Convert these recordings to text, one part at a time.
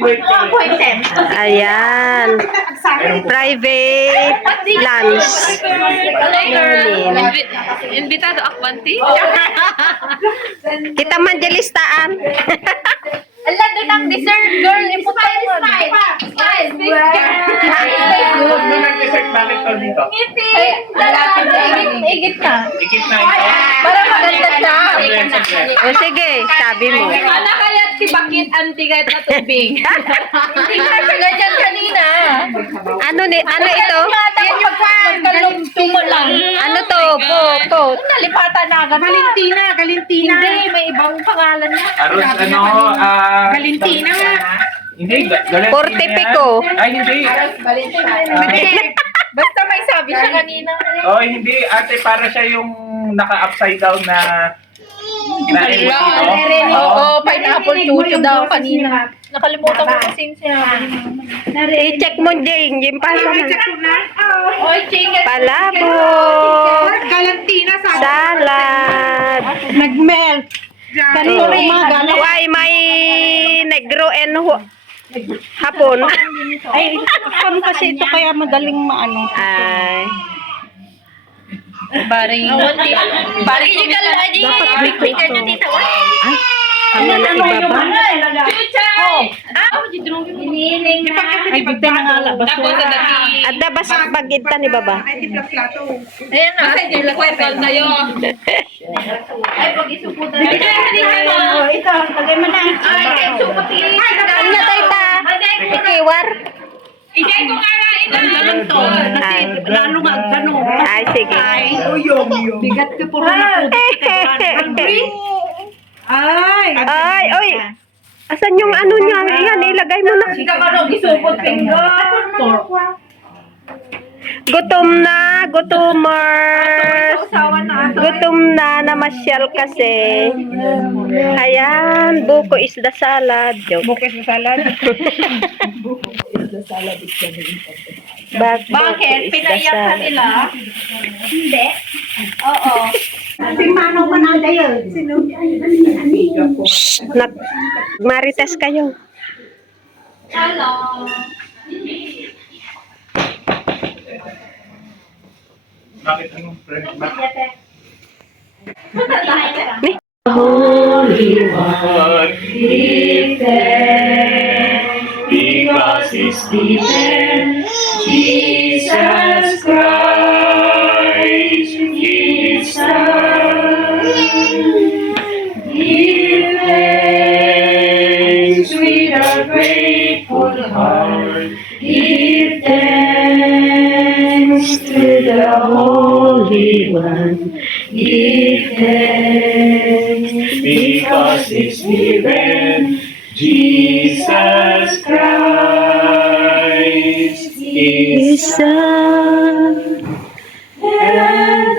Appointed. Ayan. Private lunch. Invitado Akwanti? Kita man listaan. Ala, doon ang dessert, girl. Iputan mo. Smile. Bakit to dito? Ngiti. Igit na. Ikit na ito. Para maganda siya. O sige, sabi mo. Ano kaya si Bakit anti kahit na tubig? Hindi ka siya ganyan kanina. Ano ito? Yan yung magkalumtong mo lang. Ano to? Po. Nalipatan na agad. Galintina. Hindi, may ibang pangalan na. Aros, Galintina nga. Hindi, Galintina. Portipico. Ay, hindi. Basta may sabi siya kanina. Oh, hindi. Ate, para siya yung naka-upside down na Oo, pineapple chucho daw kanina. Nakalimutan ko kasi yung sinabi ni Mama. I-check mo, Jing. Yung pala. Oy, chicken. Palabok. Galantina sa Salad. nag-melt. Kanina umaga. Why may negro and hapon? Ay, hapon kasi ito kaya madaling maano. Ay. Baring. Balik yung kaladi. Picture na tita. Ano na ibaba? Iniiling na. Ay, bigta na nga labas. Tapos sa dati. At dabas bagita ni baba. Ay, di plato. Ayan na. Kasi di lang kwento sa'yo. Ay, pag isuputan. Ito, tagay mo na. Ay, isuputin. Ano na tayo ta? Ikiwar? Ijay ko nga lang Ganun to. Kasi lalo magdano. Ay, sige. Bigat ka po na po. Ay. Ay, oy. Asan yung ano niya? Yan, ilagay mo na. Hindi ka marunong isupot, Pingo. Gutom na, gutomers. Usawa na ato. Gutom na, namasyal kasi. Ayan, buko isda salad. Joke. Bukis na salad. Bakit? Pinaiyak ka nila? Hindi. Oo. Tingmano man ang dayo. Marites kayo. Hello. Bakit anong friend? Holy Because he's given Jesus Christ, His Son. Give thanks with a grateful heart. Give thanks to the Holy One. Give thanks because He's given Jesus Christ, His Son. And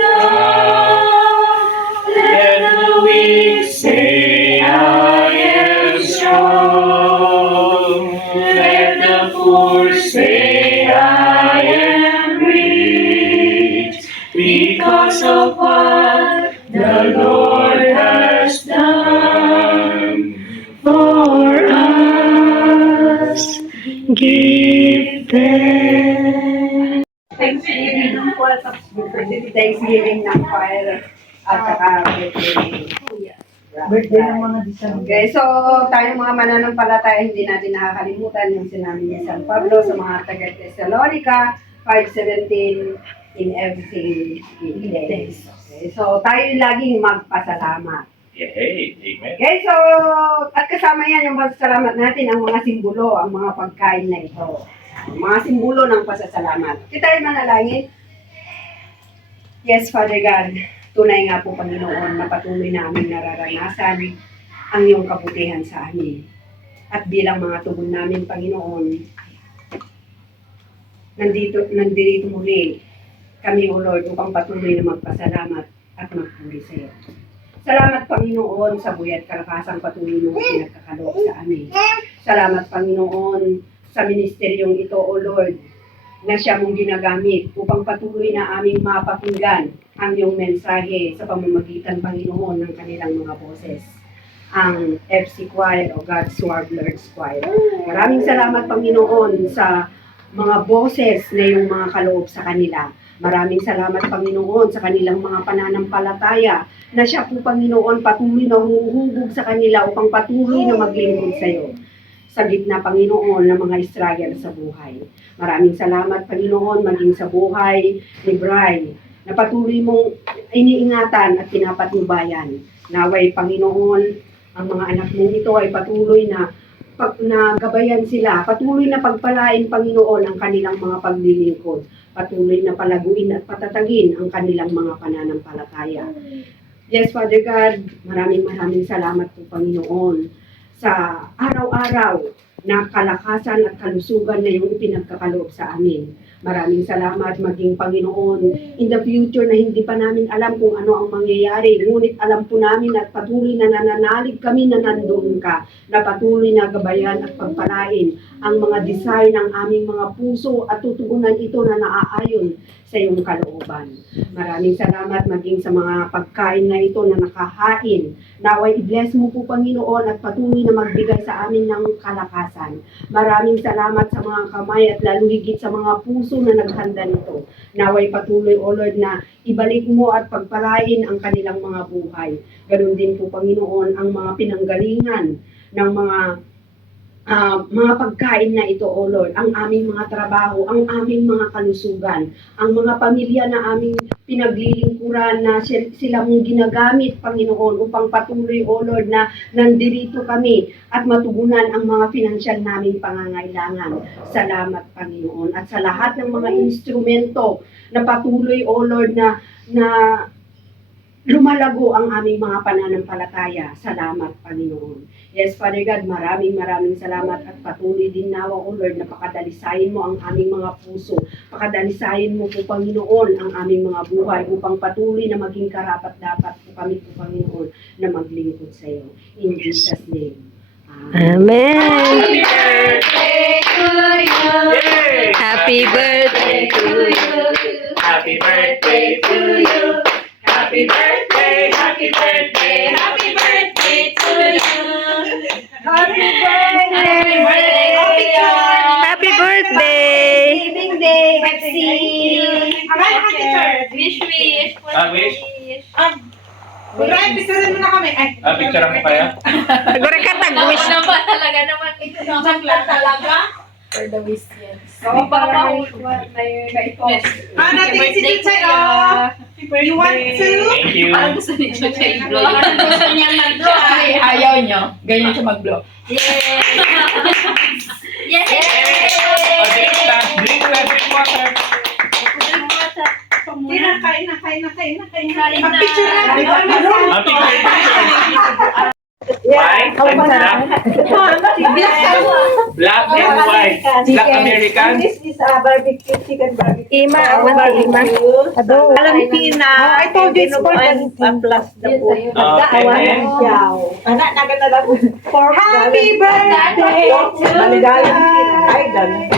let the weak say, I am strong. Let the poor say, I am rich, because of what the Lord has done for us. Give thanks. Thanksgiving ng choir, Thanksgiving ng choir, at saka birthday ng mga disang. Okay, so tayong mga mananampalataya, hindi natin nakakalimutan yung sinabi ni San Pablo sa mga taga-Thessalonica 5:17, in everything give thanks. Okay, so tayo laging magpasalamat. Yay! Amen. Okay, so at kasama yan yung pasasalamat natin, ang mga simbolo, ang mga pagkain na ito. Mga simbolo ng pasasalamat. Kita tayo manalangin. Yes, Father God, tunay nga po, Panginoon, na patuloy namin nararanasan ang iyong kabutihan sa amin. At bilang mga tugon namin, Panginoon, nandito muli kami, O Lord, upang patuloy na magpasalamat at magpuri sa iyo. Salamat, Panginoon, sa buya't kalakasang patuloy mong pinagkakaloob sa amin. Salamat, Panginoon, sa ministeryong ito, O Lord, na siya mong ginagamit upang patuloy na aming mapakinggan ang iyong mensahe sa pamamagitan, Panginoon, ng kanilang mga boses. ang FC Choir o God's Warblers Choir. Maraming salamat, Panginoon, sa mga boses na yung mga kaloob sa kanila. Maraming salamat, Panginoon, sa kanilang mga pananampalataya na siya po, Panginoon, patuloy na huhubog sa kanila upang patuloy na maglingkod sa iyo sa gitna, Panginoon, ng mga struggle sa buhay. Maraming salamat, Panginoon, maging sa buhay ni Bri, na patuloy mong iniingatan at pinapatnubayan. Naway, Panginoon, ang mga anak mong ito ay patuloy na gabayan sila, patuloy na pagpalain, Panginoon, ang kanilang mga paglilingkod, patuloy na palaguin at patatagin ang kanilang mga pananampalataya. Yes, Father God, maraming salamat po, Panginoon, sa araw-araw na kalakasan at kalusugan na yung ipinagkakaloob sa amin. Maraming salamat, maging Panginoon, in the future na hindi pa namin alam kung ano ang mangyayari. Ngunit alam po namin at patuloy na nananalig kami na nandoon ka, na patuloy na gabayan at pagpalain ang mga desire ng aming mga puso at tutugunan ito na naaayon sa iyong kalooban. Maraming salamat maging sa mga pagkain na ito na nakahain. Naway i-bless mo po, Panginoon, at patuloy na magbigay sa amin ng kalakasan. Maraming salamat sa mga kamay at lalo higit sa mga puso na naghanda nito. Naway patuloy, O Lord, na ibalik mo at pagpalain ang kanilang mga buhay. Ganon din po, Panginoon, ang mga pinanggalingan ng mga pagkain na ito, O Lord, ang aming mga trabaho, ang aming mga kalusugan, ang mga pamilya na aming pinaglilingkuran na sila mong ginagamit, Panginoon, upang patuloy, O Lord, na nandirito kami at matugunan ang mga pinansyal naming pangangailangan. Salamat, Panginoon. At sa lahat ng mga instrumento na patuloy, O Lord, na lumalago ang aming mga pananampalataya. Salamat, Panginoon. Yes, Father God, maraming salamat at patuloy din nawa, O Lord, na pakadalisayin mo ang aming mga puso. Pakadalisayin mo po, Panginoon, ang aming mga buhay upang patuloy na maging karapat-dapat po kami po, Panginoon, na maglingkod sa iyo. In Jesus' name. Amen. Happy birthday to you. Happy birthday to you. Happy birthday to you. Happy birthday, happy birthday, happy birthday to you. Happy birthday! Happy birthday! Living Day, FC! Wish. Wish? Brian, picturean mo na kami. Ay, Picture mo kaya? Siguro ka tag-wish. naman talaga naman. ito naman lang talaga. For the wish, yes. So, para na ito. Natin si Chuchay, you want to? Thank you. Parang gusto ni Chuchay i-blow. Gusto niyang mag-blow. Ay, ayaw nyo. Ganyan siya mag-blow. Yay! Drink water. Kain na. Kain na. Picture na. Happy birthday. White and black and white. Black American. This is barbecue, chicken barbecue. Ima, awan si Ima. Ado. Pina. I told you it's for plus the food. And then, Anak, naganda lang. Happy birthday to you.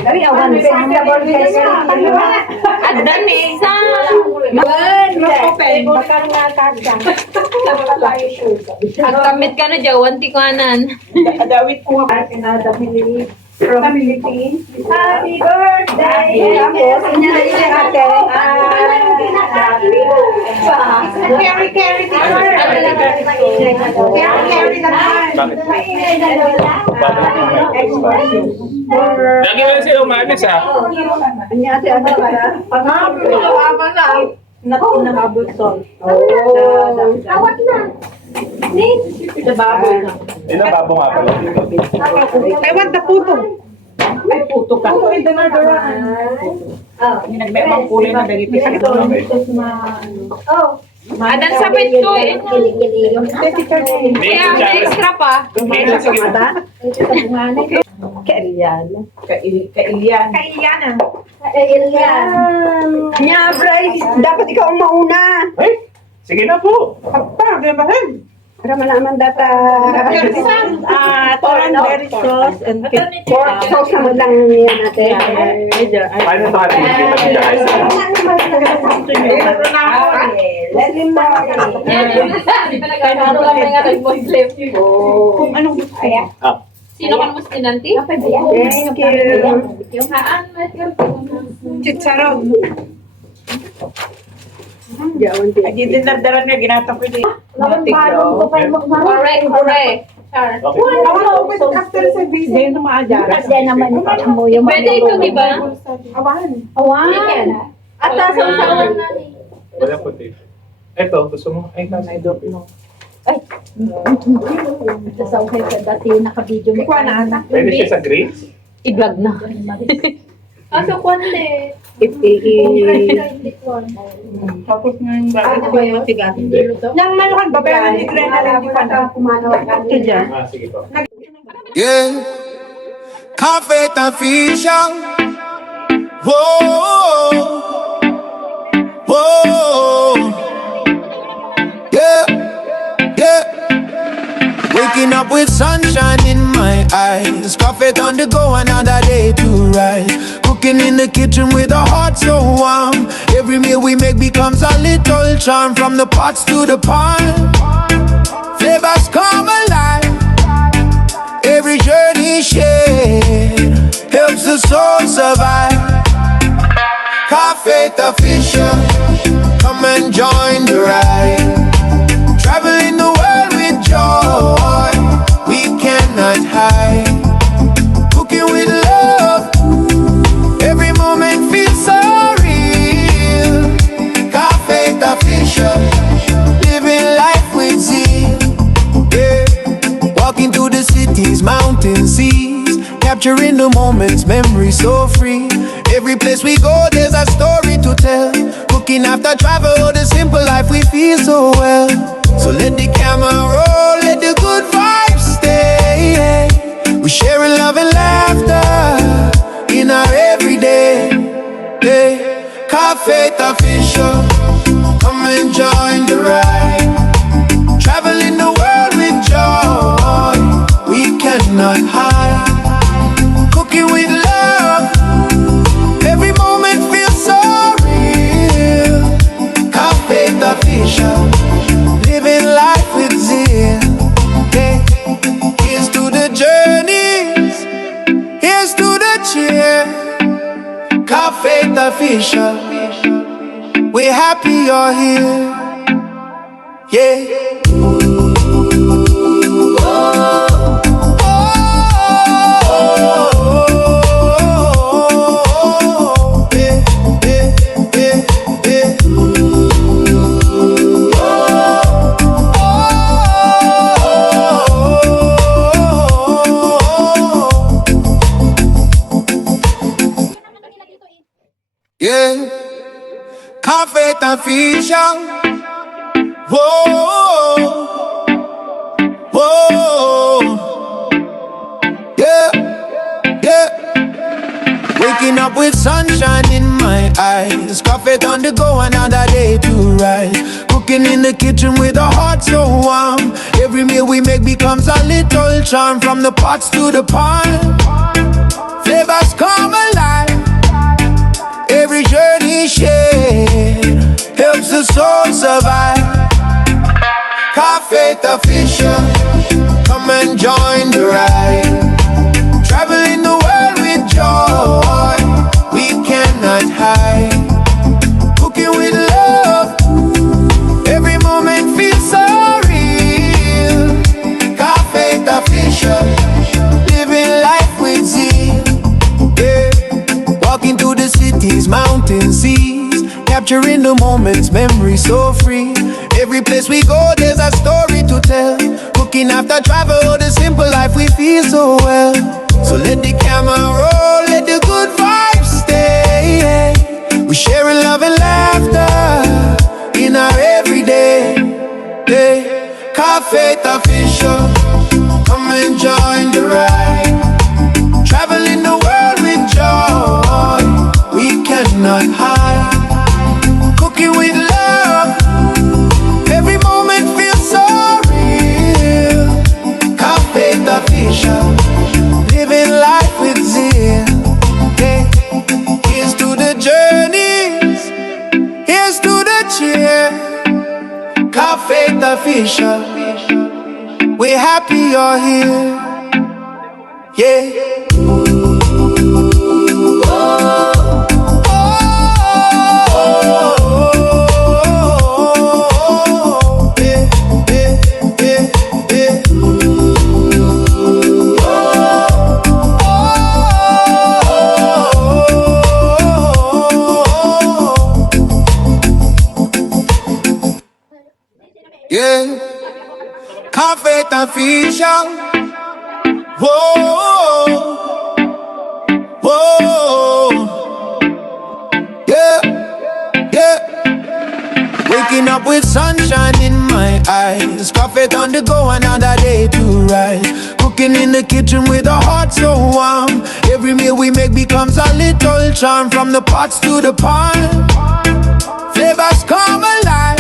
Dari awan sa Ang dami. Ang kamit ka na dyan, wanti ko anan. Adawit ko nga. From Philippines. Happy birthday! Tapos, sinali si ate. Carry naman. lagi lang sila umalis Anya ate, ano para? Nakabot sol. Awat na. Ito baboy na. Ilang babo nga pala dito? I want the puto. Ay, puto ka. Puto in the Nagbebang kulay na dagiti. Adan sapit ko eh. Kaya may extra pa. Kailian. Nya, Bryce, dapat ikaw ang mauna. Ay, sige na po. Apa, gabahan. Para malaman data. Cranberry sauce and Pork sauce naman lang yan natin. Paano ito natin yung kita guys? Leslie Martin. Ano lang may nga nag-Muslim. Kung anong gusto mo. Sino ka naman sinanti? Thank you. Yung haan. Chicharon. Jawan Ay, di din nagdaran niya, ginatang ko din. Correct, correct. Char. Ako, pwede after service. Hindi na maadyaran. Kasi naman mo yung Pwede ito, di ba? Awan. Chicken. At sasawan na ni. Wala puti. Eto, gusto mo? Ay, Ay, dopi mo. Sasaway ka dati nakabidyo mo. Ikaw na ata. pwede siya sa grades? I-vlog na. Kaso kwante. Tapos nga yung bagay ko yung tigas. Nang manukan ba? Pero hindi ko rin alam di pa na. Ito dyan. Sige po. Yeah, cafe tafiya. Whoa, whoa. Yeah, yeah. Waking up with sunshine in my eyes. Coffee on the go, another day to rise. Cooking in the kitchen with a heart so warm. Every meal we make becomes a little charm. From the pots to the pan, flavors come alive. Every journey shared helps the soul survive. Cafe Official, come and join the ride. Traveling the world with joy, we cannot hide. Cooking with love, every moment feels so real. Cafe Official, living life with zeal. Yeah. Walking through the cities, mountains, seas, capturing the moments, memories so free. Every place we go, there's a story to tell. Cooking after travel, the simple life we feel so well. So let the camera roll, let the good vibes stay. We sharing love and laughter in our everyday. Hey, Cafe Official, come and join the ride. Traveling the world with joy, we cannot hide. Cooking with love, every moment feels so real. Cafe Official, living life with zeal. Hey, here's to the journeys, here's to the cheer. Cafe Official, we're happy you're here. Yeah. Yeah, Cafe Official. Whoa, whoa. Yeah, yeah. Waking up with sunshine in my eyes. Coffee on the go, another day to rise. Cooking in the kitchen with a heart so warm. Every meal we make becomes a little charm. From the pots to the pan, flavors come alive. Every journey shared helps the soul survive. Cafe Official, come and join the ride. Traveling the world with joy, we cannot hide. Cooking with love, every moment feels so real. Cafe Official, living life with zeal. Yeah. Walking through the cities, mountains, seas, capturing the moments, memories so free. Every place we go, there's a story to tell. Cooking after travel, the simple life we feel so well. So let the camera roll, let the good vibes stay. We sharing love and laughter in our everyday. Hey, Cafe Official, come and join the ride. Traveling the world with joy, we cannot hide. Cooking with love, every moment feels so real. Cafe Official, living life with zeal. Hey, here's to the journeys, here's to the cheer. Cafe Official, We're happy you're here. Yeah. Yeah, yeah, yeah, yeah. Yeah, Confit official. Whoa, whoa, yeah, yeah. Waking up with sunshine in my eyes. Confit on the go, another day to rise. Cooking in the kitchen with a heart so warm. Every meal we make becomes a little charm. From the pots to the pan, flavors come alive.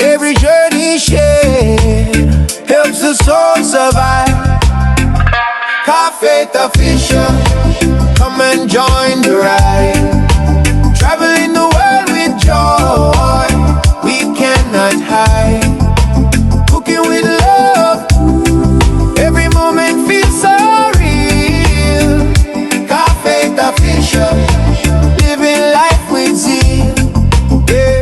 Every journey shared helps the soul survive. Confit official, come and join the ride. Traveling the world with joy, we cannot hide. Cooking with love, every moment feels so real. Confit official, living life with zeal. Yeah.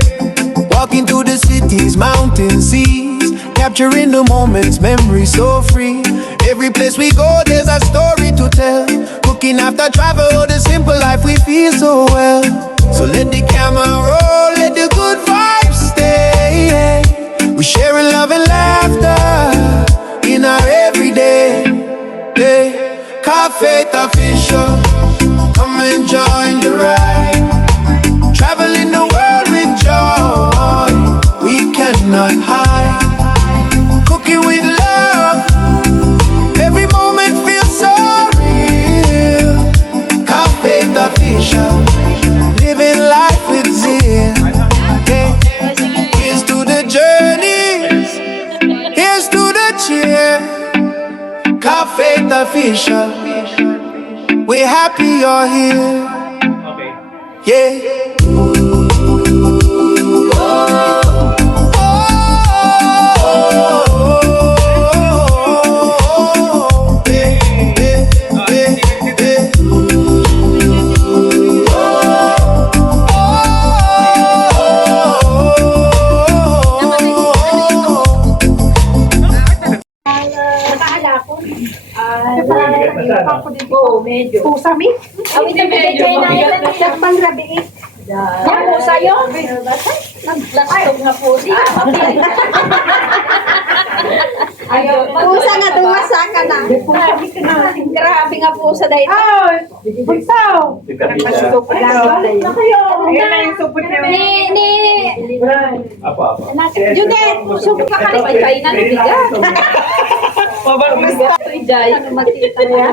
Walking through the cities, mountains, seas, capturing the moments, memories so free. Every place we go, there's a story to tell. Cooking after travel, the simple life we feel so well. So let the camera roll, let the good vibes stay. We sharing love and laughter in our everyday. Hey, Confit official, come and join the ride. Traveling the world with joy, we cannot hide. Cooking with love, every moment feels so real. Confit official, living life with zeal. Yeah. Here's to the journeys, here's to the cheer. Confit official, we're happy you're here. Okay. Yeah. Oo, medyo. Pusa mi? Ang medyo mabigat na siya. Pang rabi. Ang pusa yun? Nag-blastong nga po siya. Pusa na tumasa ka na. Grabe nga pusa dahil. Ay! Bunsaw! Kapita-kita. Ayan na yung supot niyo. Apa. Judet, subukan ka kali pagkain na bigat. Ito Jai. Makita niya.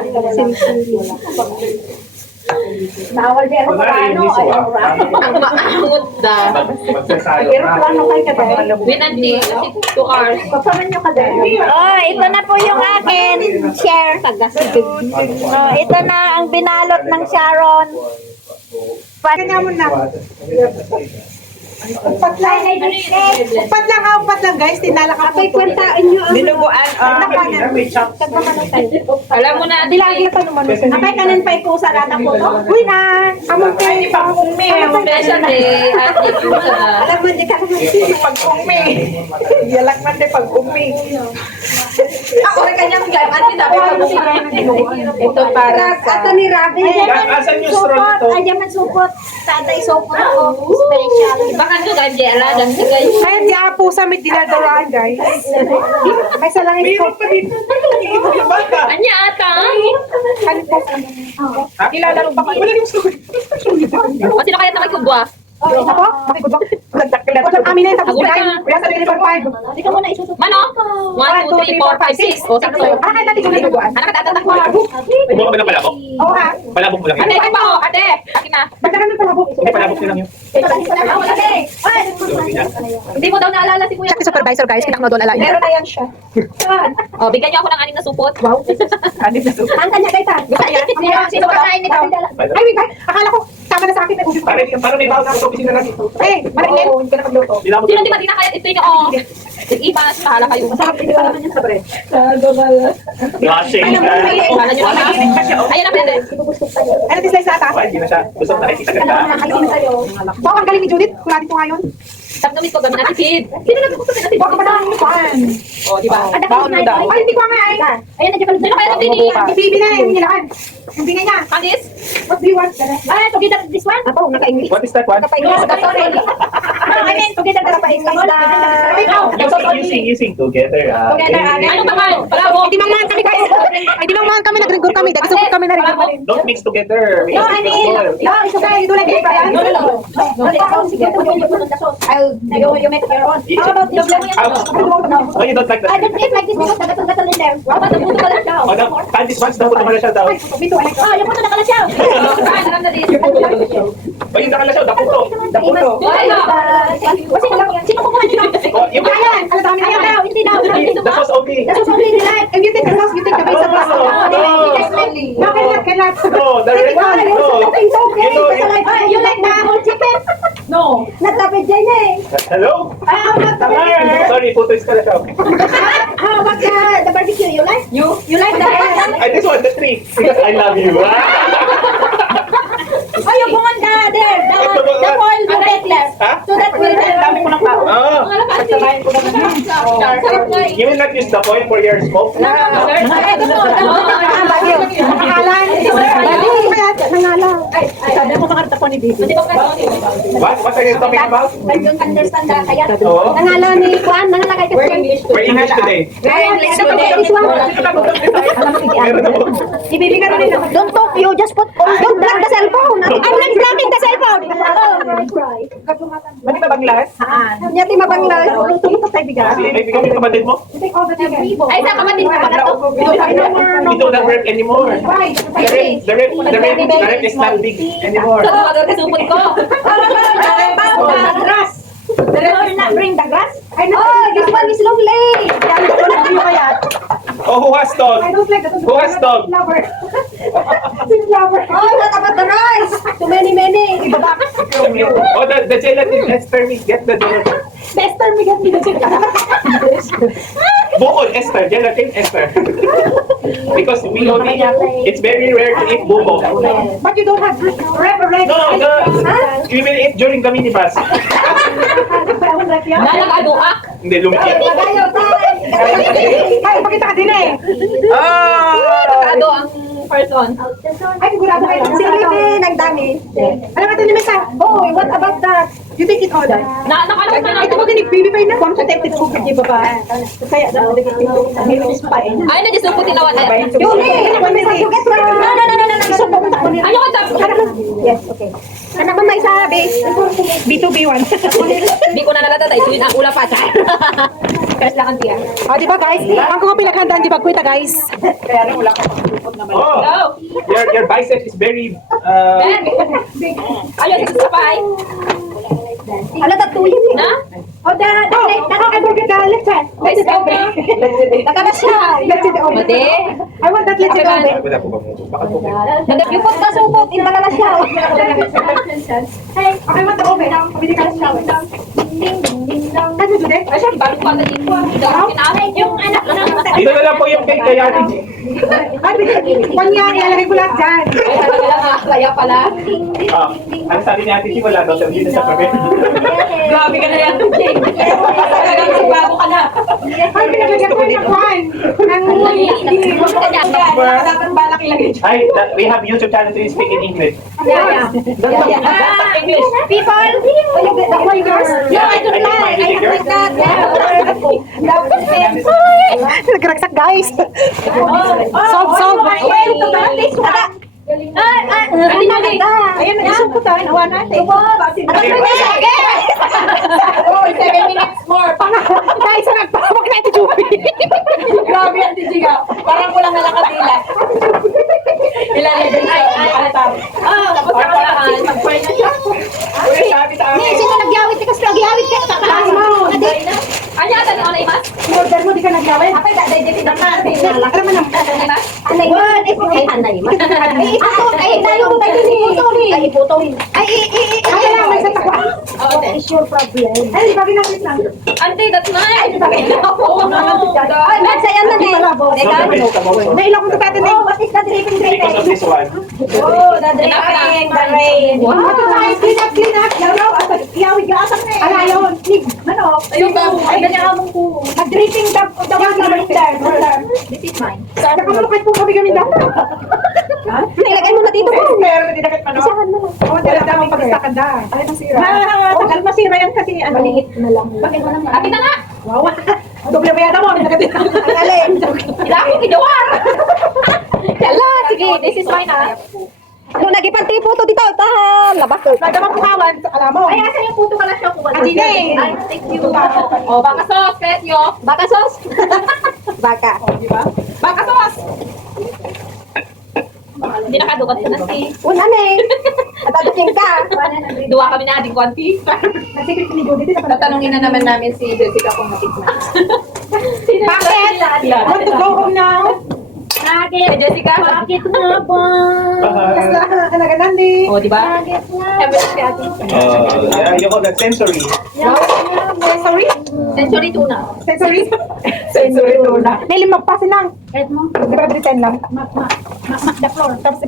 Nawal di ano paano? Ang maangot da. Magsasalo Pero plano kayo ka dahil. Winanti, kasi 2 hours. Papaman nyo ka dahil. Oh, ito na po yung akin. Share. Oh, ito na ang binalot ng Sharon. Kanya mo na. Upat lang. Upat lang guys. Tinala ka po. Kwentaan nyo. Dinuguan. Alam mo na, Dilagi pa naman. Akay kanin pa ikusa rata po to. Uy na. Among kayo. Ay, pag-umi. special day at pusa. Alam mo, di ka naman sisi pag-umi. Yalak man di pag-umi. Ako rin kanyang glam. Ate, dapat ito para sa... Ata ni Rabi. Asan yung straw nito? Ayan man supot. Tatay supot ako. Special. Baka nyo ganyan, aladang sa kayo. Kaya di apo sa may dinaduraan, guys. May sa lang ito. Anya ata. Ilalaro pa kayo. O sino kaya na may kudwa? Ako? Makikudwa. Walang amin na yung tapos Ako na. na. Kaya sa 35. Hindi ka muna isusup. Mano? 1, 2, 3, 4, 5, 6. O, sakto. Kahit natin kung niliguan. Anak, tatatak mo. Kumuha ka ba ng palabok? Oo ha. Palabok mo lang Ate, yun. ate po. Ate, akin na. Magdagan ng palabok. Okay, palabok nyo lang yun. Hindi mo daw naalala si Kuya. Siya si supervisor guys, kinakno doon alain. Meron na yan siya. O, bigyan niyo ako ng 6 na supot. Wow. Anim na suka. Ang kanya kay ta. Sino kakain nito? Ay, wait, akala ko Tama na sa akin. Para may baon ako sa opisina natin. Eh, maraming. Hindi ka na magluto. Hindi na ako Sino di ba kaya ito nyo? Ibas, bahala kayo. Masarap din naman yan sa bread. Blushing. Bahala nyo na. Ayan na, pwede. Ano din slice ata? Hindi na siya. Gusto na nakikita ganda. Wow, ang galing ni Judith. Kulati ko ngayon. Tapos ko gamit natin, kid. Sino nagkukusto na natin? Baka pa naman yung fan. O, di ba? Baon mo daw. Ay, hindi ko nga eh. Ayan, nandiyan pala. Sino kaya ito biniya? Yung bibi na yung nilaan. Yung bingay niya. Kadis? What do you want? Ay, together this one? Ako, naka-English. What is that one? Naka-English ka, sorry. I mean, together Naka-English na. You sing together. Ano naman? Pala mo. Hindi mangmahan kami guys. Ay, di mangmahan kami. Nag-rigor kami. Dahil support kami na rigor. Don't mix together. No, I mean, No, it's okay. You do like this, Brian. you make your own. How about this? Oh, you don't like I that? don't eat like this because gatal-gatal in there. How about the puto pala siya? Oh, the candies ones daw po naman siya daw. Me too, I like Oh, yung puto na pala siya. Ay, alam na din. Oh, yung nakala siya, daputo. Daputo. Ay, no. Sino kumuha niyo? Oh, yung Ayan, alam dami na Ayaw yan. daw, hindi daw. the sauce only. That's only the light. If you take the sauce, you take the base of the sauce. No, cannot. No, the red one. No. It's okay. You know, You like the whole chicken? No. Nagkapit dyan eh. Hello? How about Sorry, puto is ka na siya. how about the barbecue? You like? You like the Ay, this one, the tree. Because I love you. Oh, yung bungan na there. The foil you get left. Ha? So that will Dami ko ng tao. Ah, Sabahin ko naman. you will not use the foil for your smoke? Nakahalan. Nangalan. Sabi mo makarta po ni Bibi. What are you talking about? I don't understand that. Kaya, Oo. nangalan ni Juan, nangalagay ka We're English today. Meron ako. Ibibigay ko rin naman. Don't talk, you just put, don't block the cellphone. I'm not blocking the cellphone. Mati ba banglas? Yati mabanglas. Tumutok tayo bigas. May bigyan yung kapatid mo? Ay, sa kapatid mo pala to. We don't have rep anymore. The rep is not big anymore. Sa mga kasupot ko. Grass. The rest not bring the grass. I know. Oh, this one is lovely. Oh, who has dog? I don't like that. Who has dog? Flower. Oh, what about the rice? Too many. Oh, the gelatin. Esther, me get the gelatin. Esther, bigat nila sila. Bukod, Esther. Gelatin, Esther. Because we only, it's very rare to eat buko. But you don't have rep already. No, we will eat during the minibus. Nalakaduak. Hindi, lumikit. Ay, pakita ka din eh. Nakado ang person. Ay, sigurado kayo. Si Bibi, nagdami. Alam natin ni Mesa. Oh, what about that? You take it all. Nakalo ka na. Ito ba ganig baby pa yun na? Kung sa tepit ko, hindi ba ba? Kaya daw, Ay, nadisupot tinawan. Julie, you get one. No. Ano ka tapos? Yes, okay. Anak mo may sabi. B2B1. Hindi ko na nalatata. Ito yun ang ula pa. Kasi lang ang tiyan. O, di ba guys? Ang ko nga pinaghandaan, di ba kwita guys? Oh, your bicep is very, Ben! Ayun, sa pay. Ano tatuyin eh? Na? Oh, Nakaka-burger ka, let's try. Let's go, Ben. Nakabas siya. Let's eat all. Mati. I want that let's eat all. wala po ba mo? Baka po. Yung pot na supot, imbala siya. I want the oven. Pabili ka lang siya. Ano yun eh? Ay, siya, bago pa na dito. Yung anak ng Dito na lang po yung cake kay Ate G. Ay, panyari, alagay ko lahat dyan. Ay, talaga lang. Kaya pala. Ang sabi ni Ate G, wala daw. Sabi na sa papel. Grabe ka na yan. Talagang sigurado ka na. Ay, pinagagyan ko ng kwan. Dapat balak ilagay dyan. Hi, we have YouTube channel to speak in English. English. people. Oh my gosh. Yeah, I don't like. I don't like that. Nagraksak guys. Solve. Ayun, nag-isip ko tayo. Nawa natin. Oh, 7 minutes more. Guys, nagpapag na ito, Juby. Grabe yan, Tijiga. Parang kulang na lang kabila. Ilan na din. Tapos na kailangan. Mag-fry na siya. Uy, sabi sa akin. Sino nagyawit ka? Kasi nagyawit ka. Takas mo. Anya, tanong na imas? Order mo, di ka naglawin. Apa dah ada tidak mati. Alam mo na. Anay. Ay anay. Ay ito ay tayo mo tayo ni. Ay iputuhin. Ay Kaya lang, may sa takwa. What is your problem? Ay, di ba ginamit lang? Auntie, that's mine. Oh, no. Ay, masaya na din. Not the vegetables. Nailang ko sa atin eh. Oh, what is the dripping Because of this one. Oh, the dripping, the rain. Clean up. Yawi gaasang na eh. Ala yun. Ano? Ayun ba? Ay, ganyan mo ko. Mag-dripping the one na there. This is mine. Nakamalukit po kami dati. Ilagay mo na dito. Pero hindi nakit ano. Isahan mo. Oo, tinatawag pag-istakanda. Ay, masira. Tagal masira yan kasi ano. Maliit na lang. Bakit mo lang? Akin na nga. Wow. Doble ba yata mo? Ang alin. Ila ako kinuwar. Kala, sige, this is mine ah. Ano, nag-ipanti po to dito. Labas ko. Nagdamang kumawan. Alam mo. Ay, asan yung puto ka na siya? Adi na eh. Ay, thank you. Oh, baka sauce, Petyo. Baka sauce. Baka. Baka sauce. Hindi nakadugat ko na si. Una na eh. Atadating ka. Duwa kami na ading kwanti. Nasikip ni Judith. Tatanungin na naman namin si Jessica kung natikman. Bakit? Want to go home now? Bakit? Jessica. Bakit nga ba? Basta naganan eh. Oh, di ba? Bakit nga Every si ate. Yeah, you call that sensory. Sensory? Century tuna. Sensory? Sensory tuna. May limang pa silang. Kahit mo. Di ba, 10 lang? The floor. Tapos